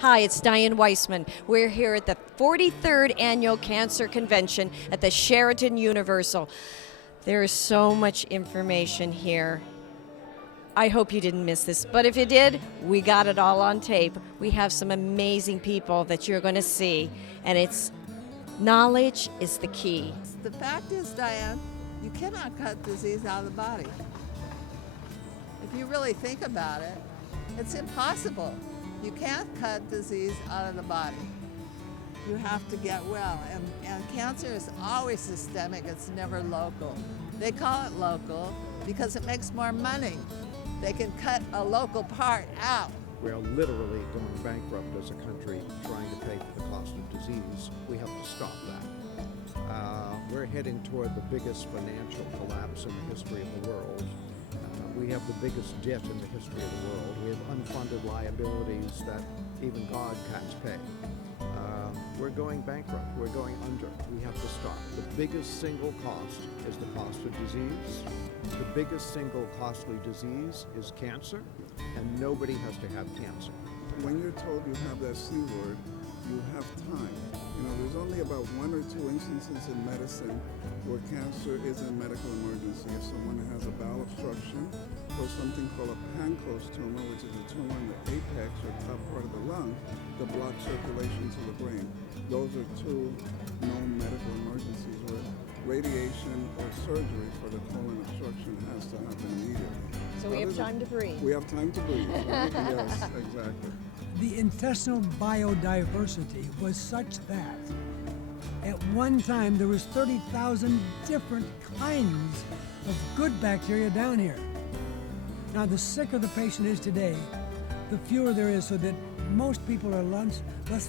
Hi, it's Diane Weissman. We're here at the 43rd Annual Cancer Convention at the Sheraton Universal. There is so much information here. I hope you didn't miss this, but if you did, we got it all on tape. We have some amazing people that you're going to see, and it's knowledge is the key. The fact is, Diane, you cannot cut disease out of the body. If you really think about it, it's impossible. You can't cut disease out of the body. You have to get well. And cancer is always systemic, it's never local. They call it local because it makes more money. They can cut a local part out. We are literally going bankrupt as a country trying to pay for the cost of disease. We have to stop that. We're heading toward the biggest financial collapse in the history of the world. We have the biggest debt in the history of the world. We have unfunded liabilities that even God can't pay. We're going bankrupt. We're going under. We have to stop. The biggest single cost is the cost of disease. The biggest single costly disease is cancer, and nobody has to have cancer. When you're told you have that C word, you have time. There's only about 1 or 2 instances in medicine where cancer is a medical emergency. If someone has a bowel obstruction or something called a Pancoast tumor, which is a tumor in the apex or top part of the lung that blocks circulation to the brain. Those are 2 known medical emergencies where radiation or surgery for the colon obstruction has to happen immediately. So we have time to breathe. We have time to breathe. Yes, exactly. The intestinal biodiversity was such that at one time there was 30,000 different kinds of good bacteria down here. Now the sicker the patient is today, the fewer there is, so that most people are less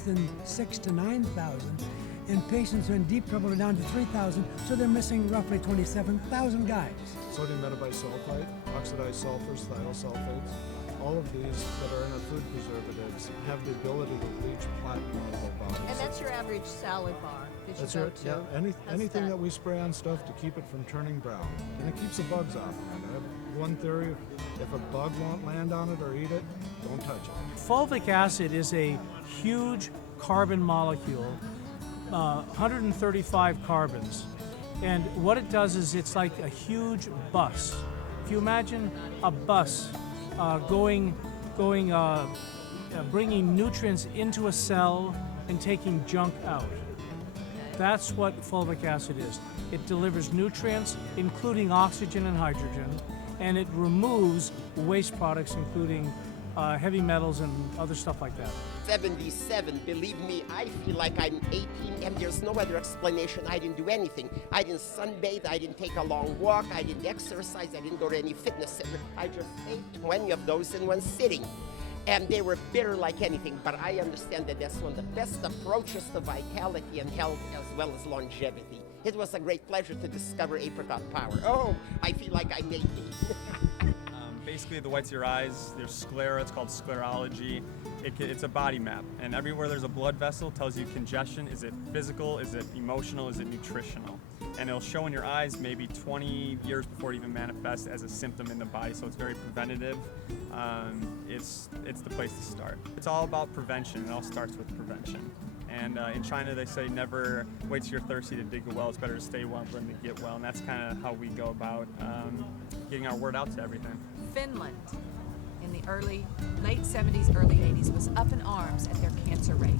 than 6,000 to 9,000, and patients who are in deep trouble are down to 3,000, so they're missing roughly 27,000 guys. Sodium metabisulfite, oxidized sulfurs, thiosulfates, all of these that are in our food preservatives have the ability to leach platinum out of our bodies. And that's your average salad bar that you go to. Yeah, anything that we spray on stuff to keep it from turning brown. And it keeps the bugs off of it. I have one theory, if a bug won't land on it or eat it, don't touch it. Fulvic acid is a huge carbon molecule, 135 carbons. And what it does is it's like a huge bus. If you imagine a bus bringing nutrients into a cell and taking junk out. That's what fulvic acid is. It delivers nutrients, including oxygen and hydrogen, and it removes waste products, including heavy metals and other stuff like that. 77, believe me, I feel like I'm 18 and there's no other explanation. I didn't do anything. I didn't sunbathe, I didn't take a long walk, I didn't exercise, I didn't go to any fitness center. I just ate 20 of those in one sitting. And they were bitter like anything, but I understand that that's one of the best approaches to vitality and health as well as longevity. It was a great pleasure to discover apricot power. Oh, I feel like I'm 18. Basically, the whites of your eyes, there's sclera, it's called sclerology. It's a body map, and everywhere there's a blood vessel tells you congestion. Is it physical, is it emotional, is it nutritional? And it'll show in your eyes maybe 20 years before it even manifests as a symptom in the body, so it's very preventative. It's the place to start. It's all about prevention. It all starts with prevention. And in China, they say never wait till you're thirsty to dig a well. It's better to stay well than to get well, and that's kind of how we go about getting our word out to everything. Finland in the late 70s, early 80s was up in arms at their cancer rate.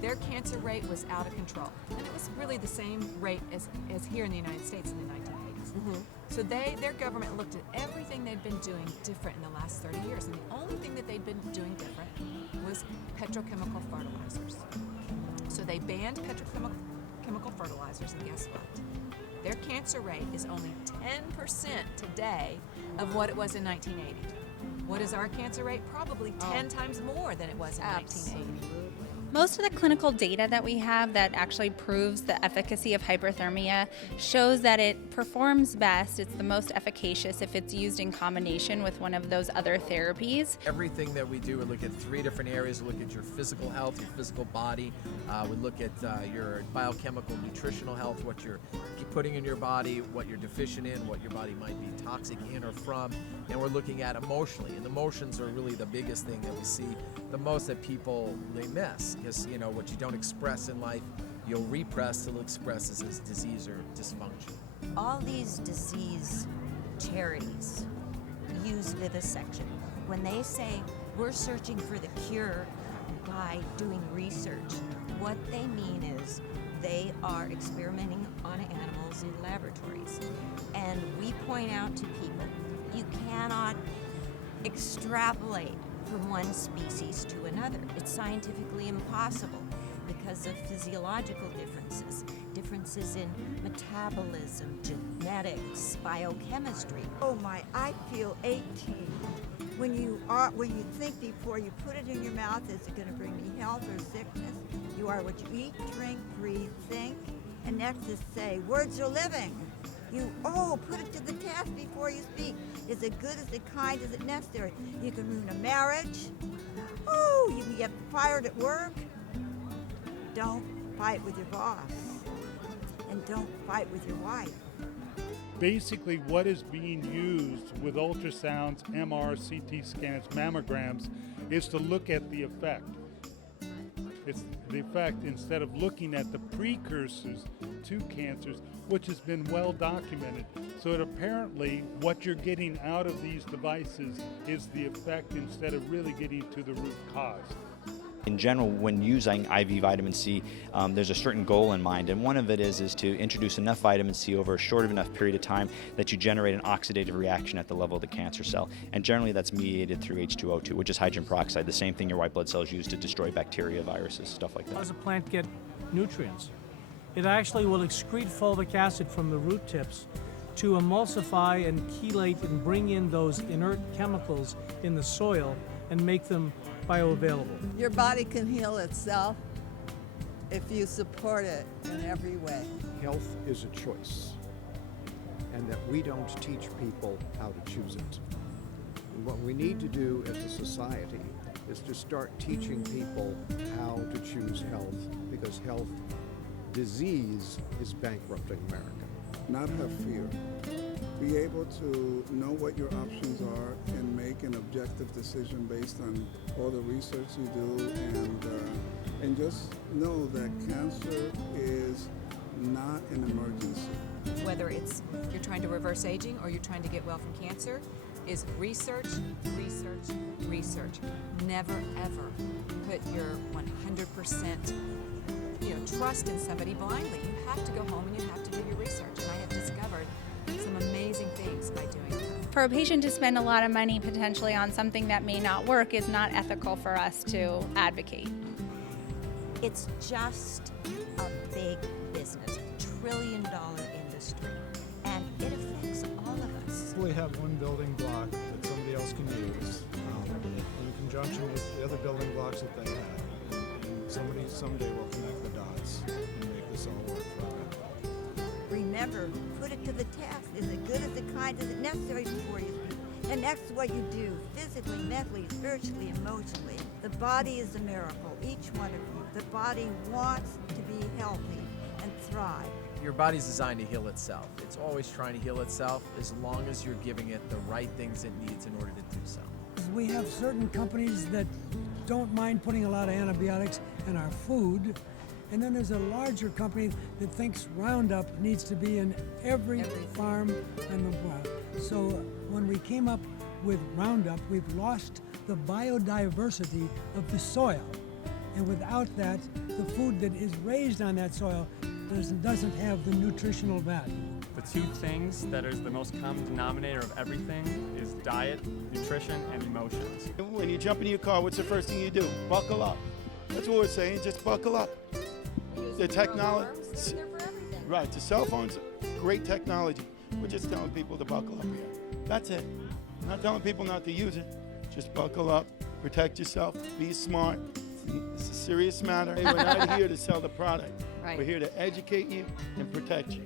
Their cancer rate was out of control. And it was really the same rate as here in the United States in the 1980s. Mm-hmm. So their government looked at everything they'd been doing different in the last 30 years. And the only thing that they'd been doing different was petrochemical fertilizers. So they banned petrochemical fertilizers, and guess what? Their cancer rate is only 10% today of what it was in 1980. What is our cancer rate? Probably 10 times more than it was in 1980. Most of the clinical data that we have that actually proves the efficacy of hyperthermia shows that it performs best, it's the most efficacious if it's used in combination with one of those other therapies. Everything that we do, we look at 3 different areas. We look at your physical health, your physical body. We look at your biochemical, nutritional health, what you're putting in your body, what you're deficient in, what your body might be toxic in or from. And we're looking at emotionally. And emotions are really the biggest thing that we see the most that people, they miss. Because, you know, what you don't express in life, you'll repress till it expresses as disease or dysfunction. All these disease charities use vivisection. When they say we're searching for the cure by doing research, what they mean is they are experimenting on animals in laboratories. And we point out to people, you cannot extrapolate from one species to another. It's scientifically impossible because of physiological differences, differences in metabolism, genetics, biochemistry. Oh my, I feel 18. When you think before you put it in your mouth, is it going to bring me health or sickness? You are what you eat, drink, breathe, think. And next is say, words are living. Put it to the test before you speak. Is it good? Is it kind? Is it necessary? You can ruin a marriage. You can get fired at work. Don't fight with your boss. And don't fight with your wife. Basically, what is being used with ultrasounds, MR, CT scans, mammograms, is to look at the effect. It's the effect instead of looking at the precursors to cancers, which has been well documented. So it apparently what you're getting out of these devices is the effect instead of really getting to the root cause. In general, when using IV vitamin C, there's a certain goal in mind, and one of it is to introduce enough vitamin C over a short enough period of time that you generate an oxidative reaction at the level of the cancer cell. And generally that's mediated through H2O2, which is hydrogen peroxide, the same thing your white blood cells use to destroy bacteria, viruses, stuff like that. How does a plant get nutrients? It actually will excrete fulvic acid from the root tips to emulsify and chelate and bring in those inert chemicals in the soil and make them bioavailable. Your body can heal itself if you support it in every way. Health is a choice, and that we don't teach people how to choose it. And what we need to do as a society is to start teaching people how to choose health, because disease is bankrupting America. Not have fear. Be able to know what your options are and make an objective decision based on all the research you do, and just know that cancer is not an emergency. Whether it's you're trying to reverse aging or you're trying to get well from cancer, is research, research, research. Never ever put your 100% trust in somebody blindly. You have to go home and you have to do your research. And I have discovered some amazing things by doing that. For a patient to spend a lot of money potentially on something that may not work is not ethical for us to advocate. It's just a big business, $1 trillion industry, and it affects all of us. We have one building block that somebody else can use in conjunction with the other building blocks that they have. And somebody someday will connect the dots and make this all work for everybody. Remember, put it to the test. Is it good? Is it kind? Is it necessary before you speak? And that's what you do, physically, mentally, spiritually, emotionally. The body is a miracle, each one of you. The body wants to be healthy and thrive. Your body's designed to heal itself. It's always trying to heal itself as long as you're giving it the right things it needs in order to do so. We have certain companies that don't mind putting a lot of antibiotics in our food. And then there's a larger company that thinks Roundup needs to be in every farm in the world. So when we came up with Roundup, we've lost the biodiversity of the soil. And without that, the food that is raised on that soil doesn't have the nutritional value. The two things that is the most common denominator of everything is diet, nutrition, and emotions. When you jump in your car, what's the first thing you do? Buckle up. That's what we're saying, just buckle up. The technology, right, the cell phone's great technology. We're just telling people to buckle up here. That's it. Not telling people not to use it. Just buckle up, protect yourself, be smart, It's a serious matter. We're not here to sell the product. Right. We're here to educate you and protect you.